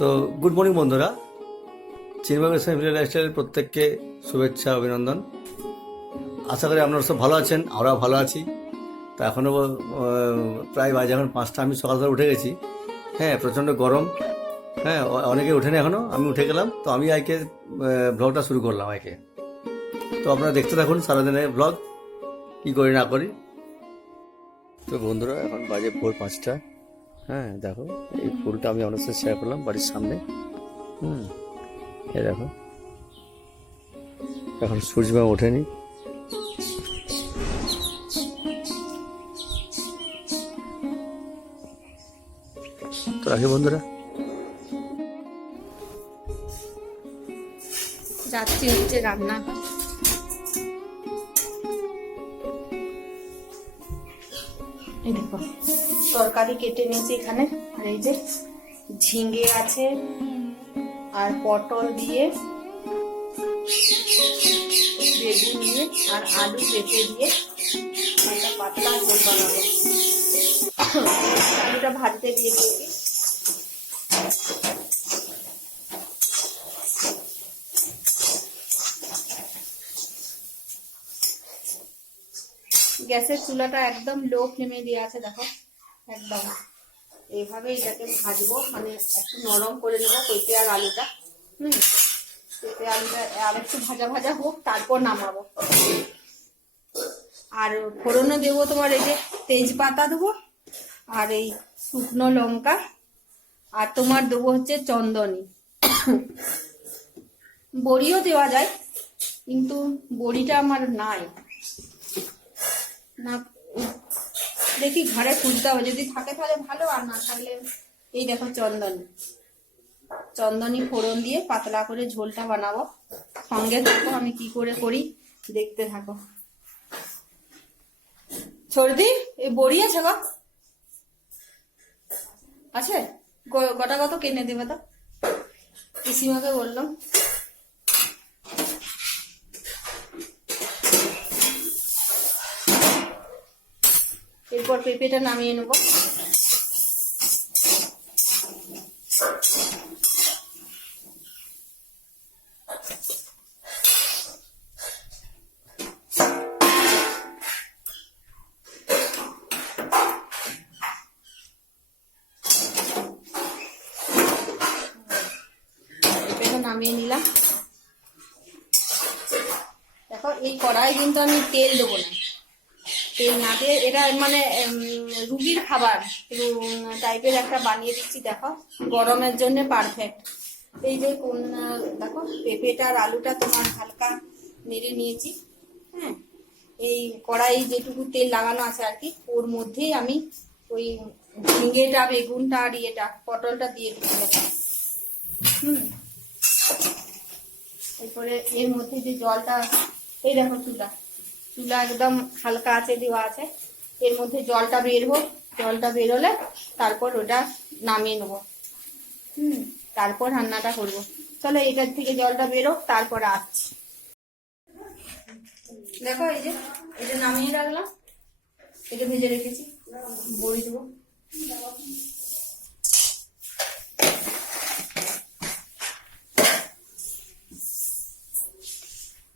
তো good morning বন্ধুরা। চিনবাগের family লাইফস্টাইলের প্রত্যেককে শুভেচ্ছা, অভিনন্দন। আশা করি আপনারা সব ভালো আছেন, আমরাও ভালো আছি। তা এখনও প্রায় বাজে এখন পাঁচটা, আমি সকাল সকাল উঠে গেছি। হ্যাঁ প্রচণ্ড গরম। হ্যাঁ অনেকে উঠেনি এখনও আমি উঠে গেলাম। তো আমি আজকে ব্লগটা শুরু করলাম আজকে। তো আপনারা দেখতে থাকুন সারাদিনের ব্লগ, কী করি না করি। তো বন্ধুরা, এখন বাজে ভোর পাঁচটা। হ্যাঁ দেখো, এই ফুলটা আমি সাথে শেয়ার করলাম বাড়ির সামনে। হুম, এই দেখো। এখন সূর্যমা ওঠেনি। তো রাখি বন্ধুরা। যাচ্ছি হচ্ছে রান্না। এই দেখো। তরকারি কেটে নিয়েছি এখানে। আর এই যে ঝিঙ্গে আছে আর পটল দিয়ে, বেগুন দিয়ে আর আলু পেঁপে দিয়ে একটা পাতলা ঝোল বানাবো। আলুটা ভাজতে দিয়ে দিয়েছি। গ্যাসের চুলাটা একদম লো ফ্লেমে দিয়ে আছে, দেখো। একদম। এইভাবে এটাকে ভাজবো মানে একটু নরম করে নেব পেঁপে আর আলুটা, হুম? পেঁপে, আলুটা আর একটু ভাজা ভাজা হোক, তারপর নামাবো। আর ফোড়নও দেবো তোমার এই যে তেজপাতা দেবো, আর এই শুকনো লঙ্কা, আর তোমার দেবো হচ্ছে চন্দনী। বড়িও দেওয়া যায়, কিন্তু বড়িটা আমার নাই। না দেখি ঘরে খুঁজতে হবে। যদি থাকে তাহলে ভালো, আর না থাকলে এই দেখো চন্দন। চন্দনী ফোড়ন দিয়ে পাতলা করে ঝোলটা বানাবো। সঙ্গে থাকো, আমি কি করে করি দেখতে থাকো। সর্দি এই বড়ি আছে গো? আছে? গোটা কত কিনে দেবে তো? পিসিমাকে বললাম। এরপর পেঁপেটা নামিয়ে নেব। নামিয়ে নিলাম। দেখো এই কড়াই কিন্তু আমি তেল দেবো না। তেল না দিয়ে এটা মানে রুগীর খাবার টাইপের একটা বানিয়ে দিচ্ছি, দেখো। গরমের জন্য পারফেক্ট এই যে কোন, দেখো, পেঁপেটা আর আলুটা তোমার হালকা নেড়ে নিয়েছি হ্যাঁ? এই কড়াই যেটুকু তেল লাগানো আছে আর কি, ওর মধ্যেই আমি ওই ঝিঙ্গেটা বেগুনটা আর ইয়েটা, পটলটা দিয়ে দিচ্ছি হুম। এরপরে এর মধ্যে যে জলটা, এই দেখো চুলা। চুলা একদম হালকা আছে দেওয়া আছে। এর মধ্যে জলটা বের হোক, জলটা বেরোলে তারপর ওটা নামিয়ে নেব। হুম, তারপর রান্নাটা করব। চলো এটার থেকে জলটা বেরোক, তারপর আসছি। দেখো এই যে এটা নামিয়ে রাখলাম। এটা ভেজে রেখেছি, বড়ি দেবো।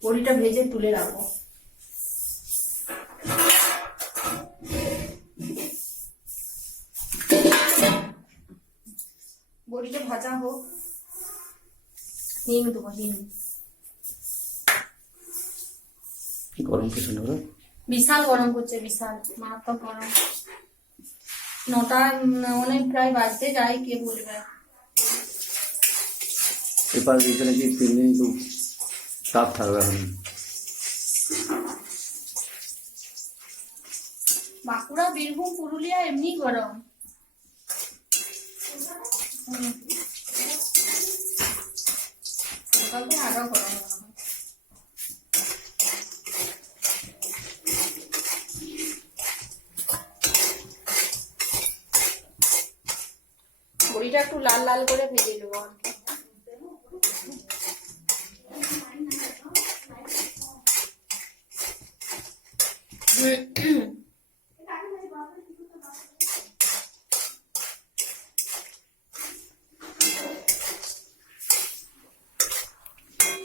বড়িটা ভেজে তুলে রাখব। বড়িটা ভাজা হোক। হিং দেবো হিং গরম করে বিশাল গরম করছে বিশাল। মারাত্মক গরম। নটা অনেক প্রায় বাজতে যায় কে বলবে? এবার এখানে কি তিন দিন একটু তাপ থাকবে এখন। বাঁকুড়া বীরভূম পুরুলিয়া এমনি গরম। বড়িটা একটু লাল লাল করে ভেজে নেব আর।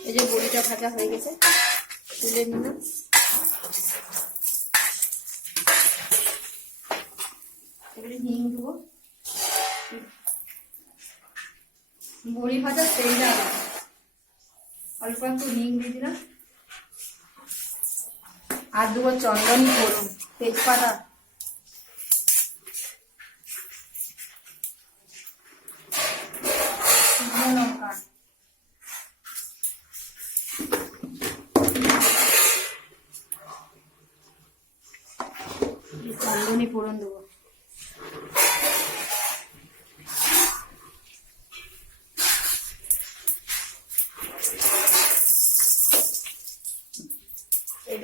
এই যে বড়িটা ভাজা হয়ে গেছে তুলে নিলাম দেবো বড়ি ভাজা তেলটা অল্প একটু হিং দিয়ে দিলাম। আর দেবো চন্দন করুন, তেজপাতা শুকনো লঙ্কা এই চন্দনী ফোড়ন দেবো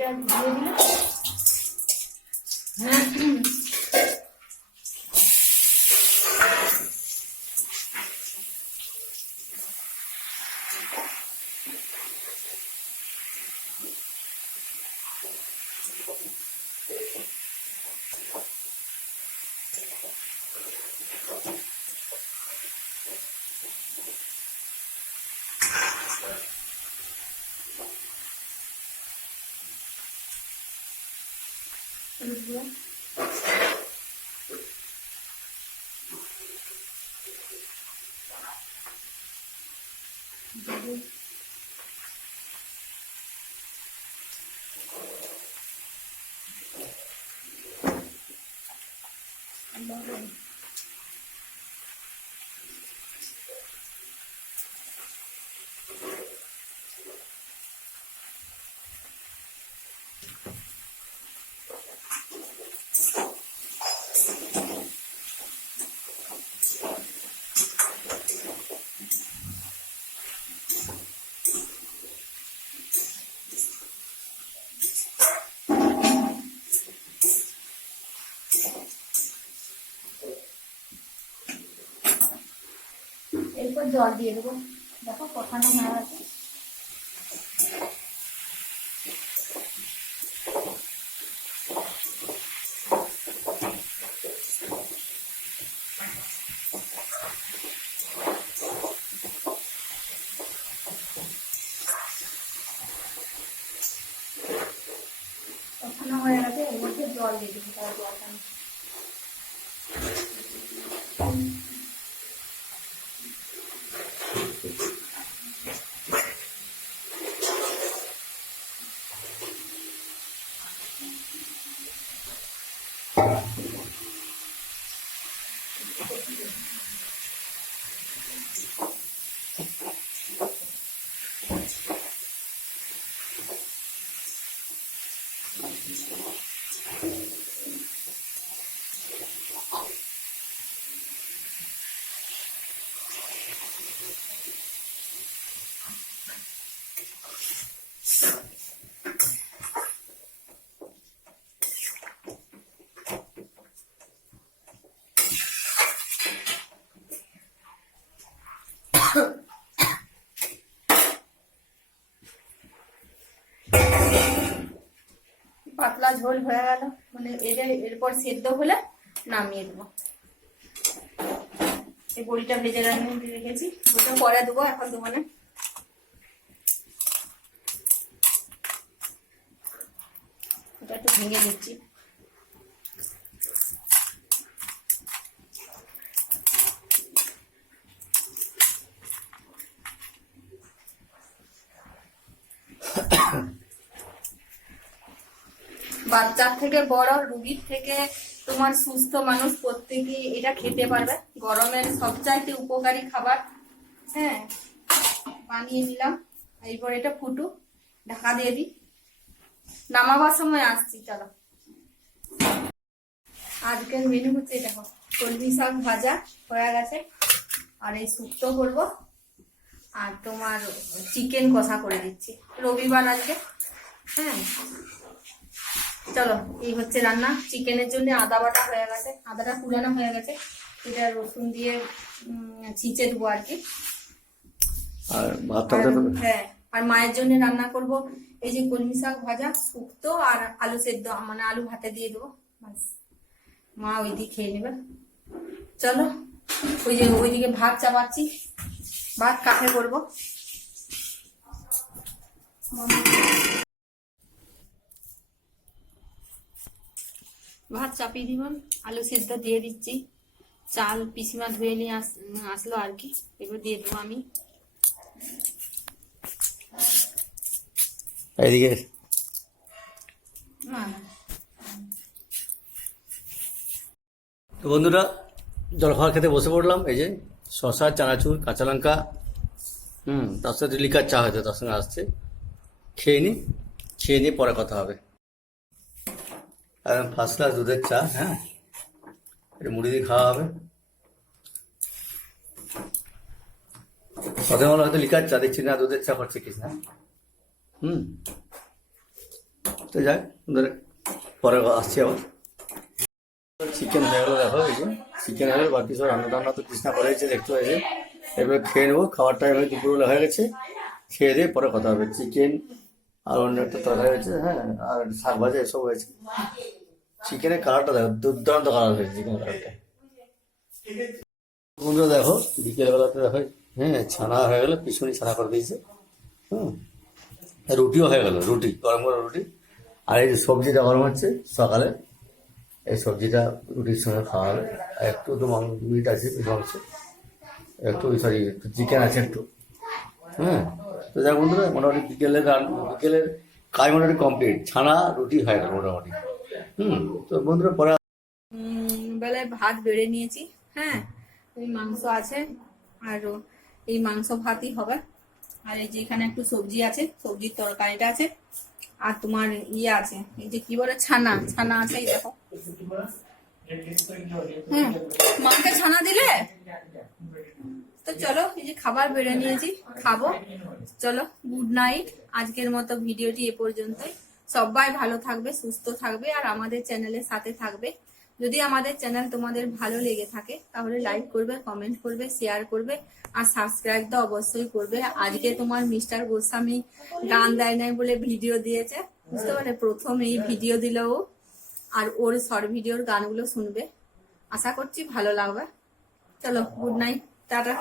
এটা দিয়ে দিলে হ্যাঁ হুম। এগুলো দিয়ে লবণ। এরপর জল দিয়ে দেবো। দেখো কষানো হয়ে গেছে কষানো হয়ে গেছে, এর মধ্যে জল দিয়ে দেবো তার জলটা পাতলা ঝোল হয়ে গেল। মানে এটা এরপর সেদ্ধ হলে নামিয়ে দেবো। এই বড়িটা ভেজে রাখি, রেখেছি। ওটা পরে দেবো এখন দেবো না ওটা একটু ভেঙে দিচ্ছি। বাচ্চার থেকে বড়, রুগীর থেকে তোমার সুস্থ মানুষ প্রত্যেকে এটা খেতে পারবে। গরমের সবচাইতে উপকারী খাবার হ্যাঁ বানিয়ে নিলাম। এরপর এটা ফুটু, ঢাকা দিয়ে দিই। নামাবার সময় আসছি, চলো। আজকের মেনু হচ্ছে এটা কলমি শাক ভাজা হয়ে গেছে। আর এই শুক্তো করব। আর তোমার চিকেন কষা করে দিচ্ছি। রবিবার আজকে হ্যাঁ। চলো এই হচ্ছে রান্না। চিকেনের জন্য আদা বাটা হয়ে গেছে। আদাটা পুরানো হয়ে গেছে। এটা রসুন দিয়ে ছিঁচে দেবো আর কি। আর হ্যাঁ আর মায়ের জন্য রান্না করব এই যে কলমি শাক ভাজা শুক্তো আর আলু সেদ্ধ মানে আলু ভাতে দিয়ে দেবো। মা ওই দিয়ে খেয়ে নেবে। চলো ওই যে ওইদিকে ভাত চাপাচ্ছি। ভাত কাঠে করব? ভাত চাপিয়ে দিব আলু সিদ্ধ দিয়ে দিচ্ছি। চাল পিসিমা ধুয়ে নিয়ে আস আসলো আর কি এগুলো দিয়ে দেবো আমি। তো বন্ধুরা জলখাবার খেতে বসে পড়লাম এই যে শশা চানাচুর কাঁচা লঙ্কা হুম তার সাথে লিকার চা হয়তো তার সঙ্গে আসছে। খেয়ে নি খেয়ে নিয়ে পরে কথা হবে। একদম ফার্স্ট ক্লাস দুধের চা হ্যাঁ? এটা মুড়ি দিয়ে খাওয়া হবে। প্রথমে বলা হয়তো লিকার চা দিচ্ছি না দুধের চা করছে কিছু না? হুম। তো যাই ধরে পরে আসছি আবার। চিকেন হয়ে গেলো, দেখো এই চিকেন হয়ে বাকি সব রান্না টান্না তো কৃষ্ণা করেছে দেখতে হয়েছে এবার খেয়ে নেব, খাওয়ার টাইম হয়ে দুপুরবেলা হয়ে গেছে। খেয়ে দিয়ে পরে কথা হবে। চিকেন আর অন্য একটা তরকারি হয়েছে হ্যাঁ আর শাক ভাজা এসব হয়েছে। চিকেনের কালারটা দেখো, দুর্দান্ত কালার হয়েছে চিকেন কালারটা বন্ধুরা দেখো, বিকেলবেলাতে দেখো হ্যাঁ ছানা হয়ে গেলো, পিছনে ছানা করে দিয়েছে, হুম। রুটিও হয়ে গেল, রুটি, গরম গরম রুটি। আর এই যে সবজিটা গরম হচ্ছে সকালে, এই সবজিটা রুটির সঙ্গে খাওয়া হবে। একটু তো মিট আছে মাংস। একটু সরি একটু চিকেন আছে একটু হ্যাঁ। তো যাক বন্ধুরা, মোটামুটি বিকেলের বিকেলের কাজ মোটামুটি কমপ্লিট ছানা, রুটি হয়ে গেল মোটামুটি। হুম তো বন্ধুরা উম, বেলায় ভাত বেড়ে নিয়েছি। হ্যাঁ এই মাংস আছে আর এই মাংস ভাতই হবে। আর এই যে এখানে একটু সবজি আছে সবজির তরকারিটা আছে আর তোমার ইয়ে আছে এই যে কি বলে ছানা ছানা আছে এই দেখো। হ্যাঁ মাকে ছানা দিলে? তো চলো এই যে খাবার বেড়ে নিয়েছি খাব। চলো গুড নাইট আজকের মতো ভিডিওটি এ পর্যন্তই। সবাই ভালো থাকবে, সুস্থ থাকবে আর আমাদের চ্যানেলের সাথে থাকবে। যদি আমাদের চ্যানেল তোমাদের ভালো লেগে থাকে, তাহলে লাইক করবে কমেন্ট করবে শেয়ার করবে আর সাবস্ক্রাইব তো অবশ্যই করবে। আজকে তোমার মিস্টার গোস্বামী গান দেয় নাই বলে ভিডিও দিয়েছে, বুঝতে পারলে? প্রথম এই ভিডিও দিল ও আর ওর শর্ট ভিডিওর গানগুলো শুনবে। আশা করছি ভালো লাগবে। চলো গুড নাইট টাটা।